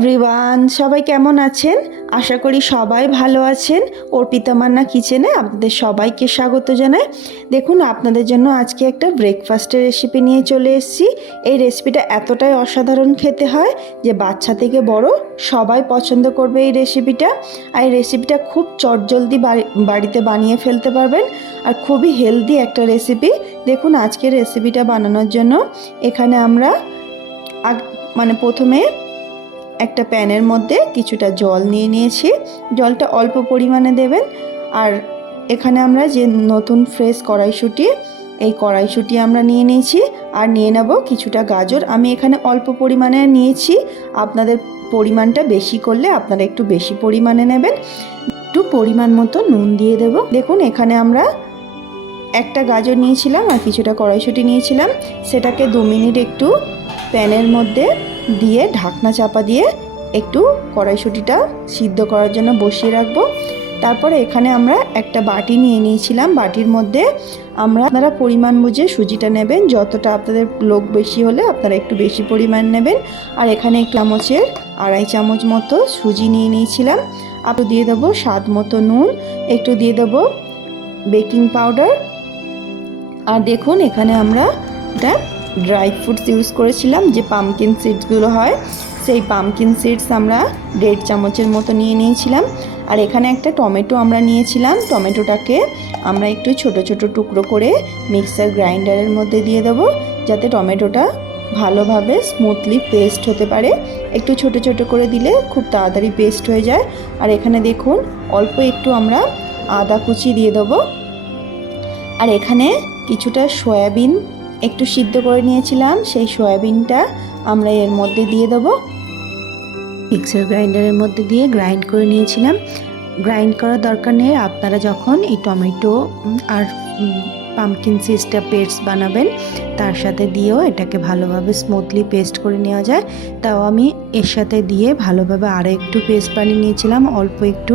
Everyone, সবাই কেমন আছেন? আশা করি সবাই ভালো আছেন। অর্পিতা মান্না কিচেনে আপনাদের সবাইকে স্বাগত জানাই। দেখুন, আপনাদের জন্য আজকে একটা ব্রেকফাস্টের রেসিপি নিয়ে চলে এসেছি। এই রেসিপিটা এতটাই অসাধারণ খেতে হয় যে বাচ্চা থেকে বড় সবাই পছন্দ করবে এই রেসিপিটা। আর এই রেসিপিটা খুব চটজলদি বাড়িতে বানিয়ে ফেলতে পারবেন, আর খুবই হেলদি একটা রেসিপি। দেখুন, আজকের রেসিপিটা বানানোর জন্য এখানে আমরা প্রথমে একটা প্যানের মধ্যে কিছুটা জল নিয়ে নিয়েছি। জলটা অল্প পরিমাণে দেবেন। আর এখানে আমরা যে নতুন ফ্রেশ কড়াইশুঁটি, এই কড়াইশুঁটি আমরা নিয়ে নিয়েছি। আর নিয়ে নেব কিছুটা গাজর। আমি এখানে অল্প পরিমাণে নিয়েছি, আপনাদের পরিমাণটা বেশি করলে আপনারা একটু বেশি পরিমাণে নেবেন। একটু পরিমাণ মতো নুন দিয়ে দেব। দেখুন, এখানে আমরা একটা গাজর নিয়েছিলাম আর কিছুটা কড়াইশুঁটি নিয়েছিলাম। সেটাকে 2 মিনিট একটু প্যানের মধ্যে দিয়ে ঢাকনা চাপা দিয়ে একটু কড়াইশুঁটিটা সিদ্ধ করার জন্য বসিয়ে রাখবো। তারপরে এখানে আমরা একটা বাটি নিয়ে নিয়েছিলাম। বাটির মধ্যে আপনারা পরিমাণ বুঝে সুজিটা নেবেন। যতটা আপনাদের লোক বেশি হলে আপনারা একটু বেশি পরিমাণ নেবেন। আর এখানে এক চামচের 2.5 চামচ মতো সুজি নিয়ে নিয়েছিলাম। আরও দিয়ে দেবো স্বাদ মতো নুন, একটু দিয়ে দেবো বেকিং পাউডার। আর দেখুন, এখানে আমরা এটা ড্রাই ফ্রুটস ইউজ করেছিলাম, যে পামকিন সিডসগুলো হয়, সেই পামকিন সিডস আমরা 1.5 চামচের মতো নিয়ে নিয়েছিলাম। আর এখানে একটা টমেটো আমরা নিয়েছিলাম। টমেটোটাকে আমরা একটু ছোট ছোট টুকরো করে মিক্সার গ্রাইন্ডারের মধ্যে দিয়ে দেবো, যাতে টমেটোটা ভালোভাবে স্মুথলি পেস্ট হতে পারে। একটু ছোট ছোট করে দিলে খুব তাড়াতাড়ি পেস্ট হয়ে যায়। আর এখানে দেখুন, অল্প একটু আমরা আদা কুচি দিয়ে দেবো। আর এখানে কিছুটা সয়াবিন একটু সিদ্ধ করে নিয়েছিলাম, সেই সয়াবিনটা আমরা এর মধ্যে দিয়ে দেবো। মিক্সার গ্রাইন্ডারের মধ্যে দিয়ে গ্রাইন্ড করে নিয়েছিলাম। গ্রাইন্ড করার দরকার নেই, আপনারা যখন এই টমেটো আর পামকিন সিডসটা পেস্ট বানাবেন তার সাথে দিয়েও এটাকে ভালোভাবে স্মুথলি পেস্ট করে নেওয়া যায়। তাও আমি এর সাথে দিয়ে ভালোভাবে আরও একটু পেস্ট বানিয়ে নিয়েছিলাম। অল্প একটু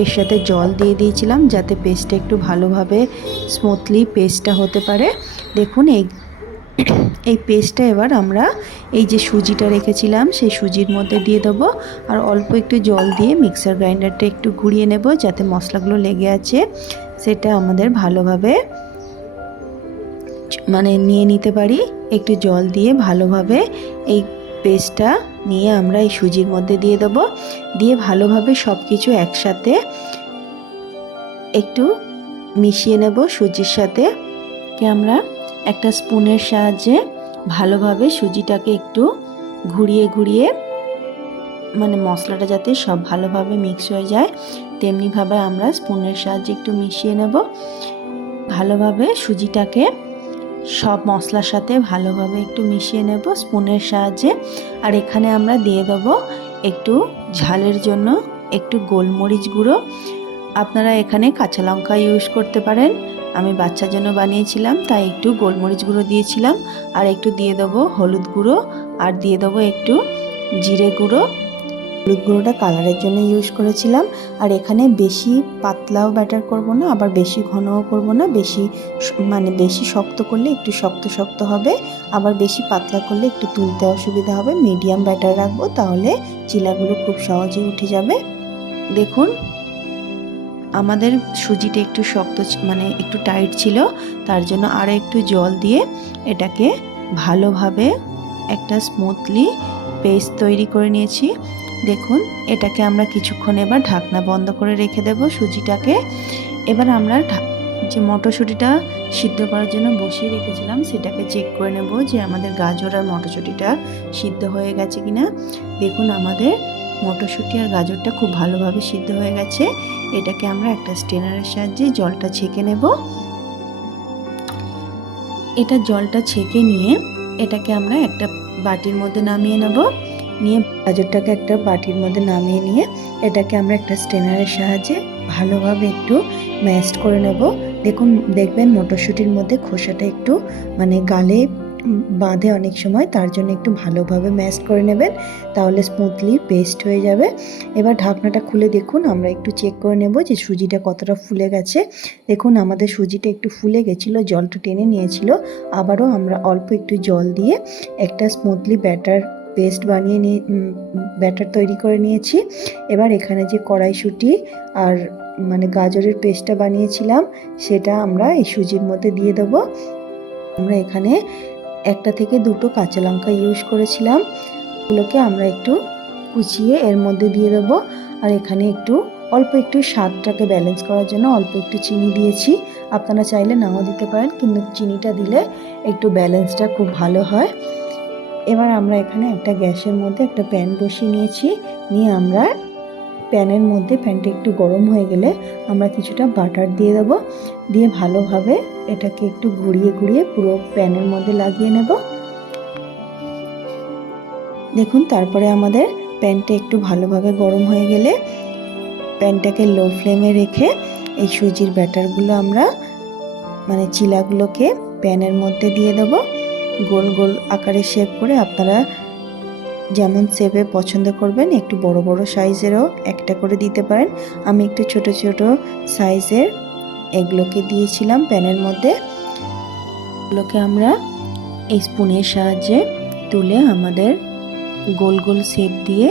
এর সাথে জল দিয়ে দিয়েছিলাম, যাতে পেস্টটা একটু ভালোভাবে স্মুথলি পেস্টটা হতে পারে। দেখুন, এই পেস্টটা এবার আমরা এই যে সুজিটা রেখেছিলাম সেই সুজির মধ্যে দিয়ে দেবো। আর অল্প একটু জল দিয়ে মিক্সার গ্রাইন্ডারটা একটু ঘুরিয়ে নেব, যাতে মশলাগুলো লেগে আছে সেটা আমাদের ভালোভাবে নিয়ে নিতে পারি। একটু জল দিয়ে ভালোভাবে এই পেস্টটা নিয়ে আমরা এই সুজির মধ্যে দিয়ে দেবো। দিয়ে ভালোভাবে সব কিছু একসাথে একটু মিশিয়ে নেব সুজির সাথে। আমরা একটা স্পুনের সাহায্যে ভালোভাবে সুজিটাকে একটু ঘুরিয়ে ঘুরিয়ে মশলাটা যাতে সব ভালোভাবে মিক্স হয়ে যায় তেমনিভাবে আমরা স্পুনের সাহায্যে একটু মিশিয়ে নেব। ভালোভাবে সুজিটাকে সব মশলার সাথে ভালোভাবে একটু মিশিয়ে নেব স্পুনের সাহায্যে। আর এখানে আমরা দিয়ে দেবো একটু ঝালের জন্য একটু গোলমরিচ গুঁড়ো। আপনারা এখানে কাঁচা লঙ্কা ইউজ করতে পারেন। আমি বাচ্চার জন্য বানিয়েছিলাম তাই একটু গোলমরিচ গুঁড়ো দিয়েছিলাম। আর একটু দিয়ে দেবো হলুদ গুঁড়ো, আর দিয়ে দেবো একটু জিরে গুঁড়ো। হলুদ গুঁড়োটা কালারের জন্য ইউজ করেছিলাম। আর এখানে বেশি পাতলাও ব্যাটার করব না, আবার বেশি ঘনও করব না। বেশি শক্ত করলে একটু শক্ত শক্ত হবে, আবার বেশি পাতলা করলে একটু তুলতে অসুবিধা হবে। মিডিয়াম ব্যাটার রাখবো, তাহলে চিলাগুলো খুব সহজেই উঠে যাবে। দেখুন, আমাদের সুজিটা একটু শক্ত একটু টাইট ছিল, তার জন্য আরও একটু জল দিয়ে এটাকে ভালোভাবে একটা স্মুথলি পেস্ট তৈরি করে নিয়েছি। দেখুন, এটাকে আমরা কিছুক্ষণ এবার ঢাকনা বন্ধ করে রেখে দেব সুজিটাকে। এবার আমরা যে মটরশুঁটিটা সিদ্ধ করার জন্য বসিয়ে রেখেছিলাম সেটাকে চেক করে নেব যে আমাদের গাজর আর মটরশুঁটিটা সিদ্ধ হয়ে গেছে কিনা। দেখুন, আমাদের মটরশুঁটি আর গাজরটা খুব ভালোভাবে সিদ্ধ হয়ে গেছে। এটাকে আমরা একটা স্ট্রেনারের সাহায্যে জলটা ছেঁকে নেব। এটা জলটা ছেঁকে নিয়ে এটাকে আমরা একটা বাটির মধ্যে নামিয়ে নেব। নিয়ে গাজরটাকে একটা বাটির মধ্যে নামিয়ে নিয়ে এটাকে আমরা একটা স্ট্রেনারের সাহায্যে ভালোভাবে একটু ম্যাশড করে নেব। দেখবেন মটরশুঁটির মধ্যে খোসাটা একটু গালে বাঁধে অনেক সময়, তার জন্য একটু ভালোভাবে ম্যাশ করে নেবেন, তাহলে স্মুথলি পেস্ট হয়ে যাবে। এবার ঢাকনাটা খুলে দেখুন, আমরা একটু চেক করে নেব যে সুজিটা কতটা ফুলে গেছে। দেখুন, আমাদের সুজিটা একটু ফুলে গেছিলো, জলটা টেনে নিয়েছিল। আবারও আমরা অল্প একটু জল দিয়ে একটা স্মুথলি ব্যাটার পেস্ট বানিয়ে নিয়ে ব্যাটার তৈরি করে নিয়েছি। এবার এখানে যে কড়াইশুঁটি আর মানে গাজরের পেস্টটা বানিয়েছিলাম সেটা আমরা এই সুজির মধ্যে দিয়ে দেবো। আমরা এখানে 1 থেকে 2টো কাঁচা লঙ্কা ইউজ করেছিলাম, এগুলোকে আমরা একটু কুচিয়ে এর মধ্যে দিয়ে দেবো। আর এখানে অল্প একটু স্বাদটাকে ব্যালেন্স করার জন্য অল্প একটু চিনি দিয়েছি। আপনারা চাইলে নাও দিতে পারেন, কিন্তু চিনিটা দিলে একটু ব্যালেন্সটা খুব ভালো হয়। এবার আমরা এখানে একটা গ্যাসের মধ্যে একটা প্যান বসিয়ে নিয়েছি, নিয়ে আমরা প্যানের মধ্যে প্যানটা একটু গরম হয়ে গেলে আমরা কিছুটা বাটার দিয়ে দেবো, দিয়ে ভালোভাবে এটাকে একটু ঘুরিয়ে ঘুরিয়ে পুরো প্যানের মধ্যে লাগিয়ে নেব। দেখুন, তারপরে আমাদের প্যানটা একটু ভালোভাবে গরম হয়ে গেলে প্যানটাকে লো ফ্লেমে রেখে এই সুজির ব্যাটারগুলো আমরা মানে চিলাগুলোকে প্যানের মধ্যে দিয়ে দেবো। গোল গোল আকারে শেপ করে আপনারা যেমন শেপে পছন্দ করবেন, একটু বড় বড় সাইজেরও একটা করে দিতে পারেন। আমি একটু ছোট ছোট সাইজের এগুলোকে দিয়েছিলাম প্যানের মধ্যে। এগুলোকে আমরা এই স্পুনের সাহায্যে তুলে আমাদের গোল গোল শেপ দিয়ে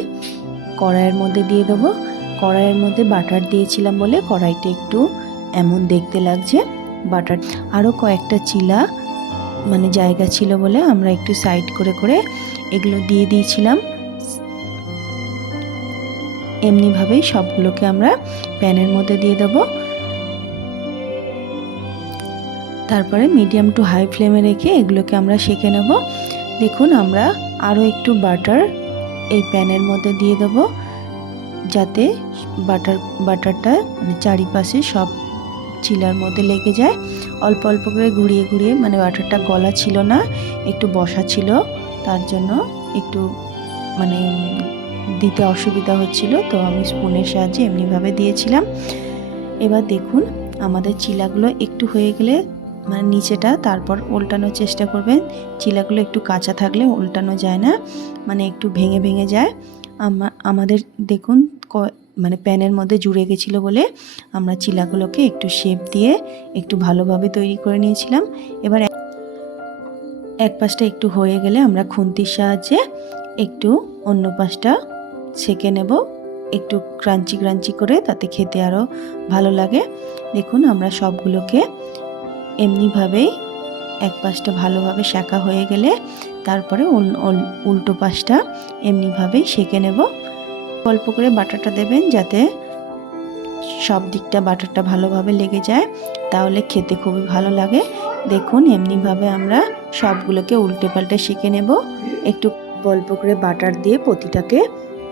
কড়াইয়ের মধ্যে দিয়ে দেবো। কড়াইয়ের মধ্যে বাটার দিয়েছিলাম বলে কড়াইটা একটু এমন দেখতে লাগছে। বাটার আরও কয়েকটা চিলা মানে জায়গা ছিল বলে আমরা একটু সাইড করে করে এগুলো দিয়ে দিয়েছিলাম। এমনিভাবেই সবগুলোকে আমরা প্যানের মধ্যে দিয়ে দেবো। তারপরে মিডিয়াম টু হাই ফ্লেমে রেখে এগুলোকে আমরা সেঁকে নেব। দেখুন, আমরা আরও একটু বাটার এই প্যানের মধ্যে দিয়ে দেবো, যাতে বাটারটা মানে চারিপাশে সব চিলার মধ্যে লেগে যায়। অল্প অল্প করে ঘুরিয়ে ঘুরিয়ে, মানে বাটারটা গলা ছিল না, একটু বসা ছিল, তার জন্য একটু মানে দিতে অসুবিধা হচ্ছিল, তো আমি স্পুনের সাহায্যে এমনিভাবে দিয়েছিলাম। এবার দেখুন, আমাদের চিলাগুলো একটু হয়ে গেলে মানে নিচেটা তারপর উল্টানোর চেষ্টা করবেন। চিলাগুলো একটু কাঁচা থাকলে উল্টানো যায় না, মানে একটু ভেঙে ভেঙে যায়। আমাদের দেখুন মানে প্যানের মধ্যে জুড়ে গেছিলো বলে আমরা চিলাগুলোকে একটু শেপ দিয়ে একটু ভালোভাবে তৈরি করে নিয়েছিলাম। এবার এক পাশটা একটু হয়ে গেলে আমরা খুন্তির সাহায্যে একটু অন্য পাশটা সেঁকে নেব, একটু ক্রাঞ্চি ক্রাঞ্চি করে, তাতে খেতে আরও ভালো লাগে। দেখুন, আমরা সবগুলোকে এমনিভাবেই এক পাশটা ভালোভাবে সেঁকা হয়ে গেলে তারপরে উল্টো পাশটা এমনিভাবেই সেঁকে নেব। অল্প করে বাটারটা দেবেন যাতে সব দিকটা বাটারটা ভালোভাবে লেগে যায়, তাহলে খেতে খুবই ভালো লাগে। দেখুন, এমনিভাবে আমরা সবগুলোকে উল্টে পাল্টে সেঁকে নেব। একটু অল্প করে বাটার দিয়ে প্রতিটাকে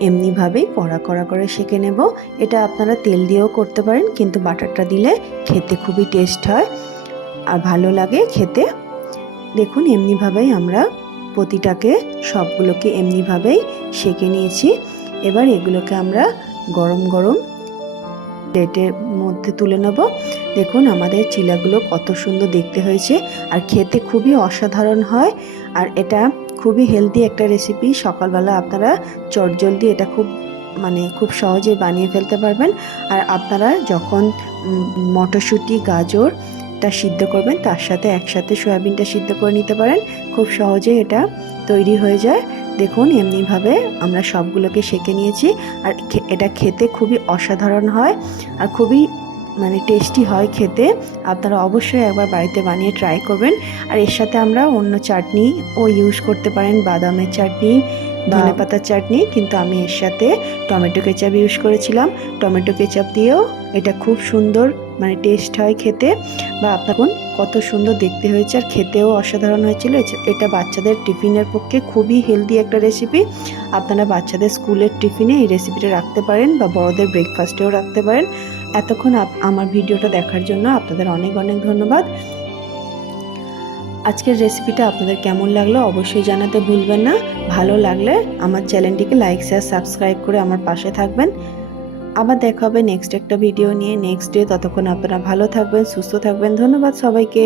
এমনিভাবেই কড়া কড়া করে সেঁকে নেব। এটা আপনারা তেল দিয়েও করতে পারেন, কিন্তু বাটারটা দিলে খেতে খুবই টেস্ট হয় আর ভালো লাগে খেতে। দেখুন, এমনিভাবেই আমরা প্রতিটাকে সবগুলোকে এমনিভাবেই সেঁকে নিয়েছি। এবার এগুলোকে আমরা গরম গরম প্লেটের মধ্যে তুলে নেব। দেখুন, আমাদের চিলাগুলো কত সুন্দর দেখতে হয়েছে আর খেতে খুবই অসাধারণ হয়। আর এটা খুবই হেলদি একটা রেসিপি। সকালবেলা আপনারা চটজলদি এটা খুব সহজে বানিয়ে ফেলতে পারবেন। আর আপনারা যখন মটরশুঁটি গাজরটা সিদ্ধ করবেন, তার সাথে একসাথে সয়াবিনটা সিদ্ধ করে নিতে পারেন, খুব সহজে এটা তৈরি হয়ে যায়। দেখুন, এমনিভাবে আমরা সবগুলোকে সেঁকে নিয়েছি আর এটা খেতে খুবই অসাধারণ হয় আর খুবই টেস্টি হয় খেতে। আপনারা অবশ্যই একবার বাড়িতে বানিয়ে ট্রাই করবেন। আর এর সাথে আমরা অন্য চাটনিও ইউজ করতে পারেন, বাদামের চাটনি, ধনেপাতার চাটনি, কিন্তু আমি এর সাথে টমেটো কেচাপ ইউজ করেছিলাম। টমেটো কেচাপ দিয়েও এটা খুব সুন্দর টেস্ট হয় খেতে। বা আপনার কত সুন্দর দেখতে হয়েছে আর খেতেও অসাধারণ হয়েছিল। এটা বাচ্চাদের টিফিনের পক্ষে খুবই হেলদি একটা রেসিপি। আপনারা বাচ্চাদের স্কুলের টিফিনে এই রেসিপিটা রাখতে পারেন বা বড়দের ব্রেকফাস্টেও রাখতে পারেন। এতক্ষণ আমার ভিডিওটা দেখার জন্য আপনাদের অনেক অনেক ধন্যবাদ। আজকের রেসিপিটা আপনাদের কেমন লাগলো অবশ্যই জানাতে ভুলবেন না। ভালো লাগলে আমার চ্যানেলটিকে লাইক শেয়ার সাবস্ক্রাইব করে আমার পাশে থাকবেন। আবার দেখা হবে নেক্সট একটা ভিডিও নিয়ে নেক্সট ডে। ততক্ষণ আপনারা ভালো থাকবেন, সুস্থ থাকবেন। ধন্যবাদ সবাইকে।